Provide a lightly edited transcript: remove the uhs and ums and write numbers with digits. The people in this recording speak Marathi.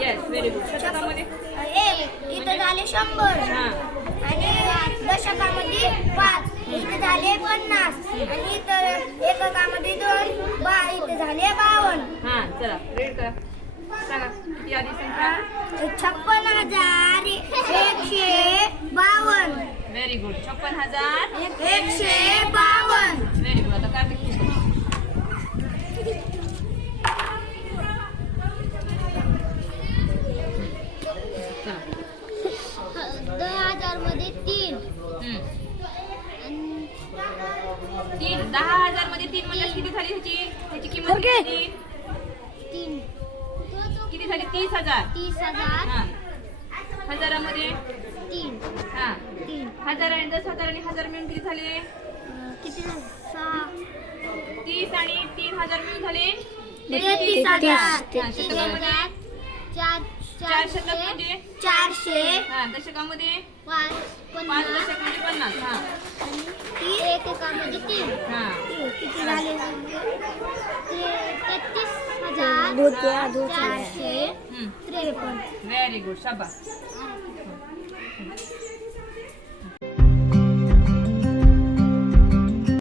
Yes very good. शतकामध्ये एक इथं झाले 100 हां आणि दशकामध्ये 5 इथं झाले 50 आणि इथं एककामध्ये 2 इथं झाले 52. हां चला रीड करा. सांगा किती आली संख्या. 56,152. Very good. 152. Very good. आता कार्तिक तू बोल. चला. 10,000 मध्ये 3 3 10,000 मध्ये 3 म्हणजे किती झाली ह्याची किंमत किती झाली? 3 किती झाली? 30,000. 30,000 हां हजारामध्ये 3 हां 3 1000 आणि 10,000 आणि 1000 मिळून किती झाले? किती झाले? 30 आणि 3,000 मिळून झाले 33,000. हां शतकामध्ये 4 शतक म्हणजे 400 हां दशकामध्ये 5 5 दशक म्हणजे 50. हां एककामध्ये 3 हां किती झाले? 33,453. Very good. शाबास.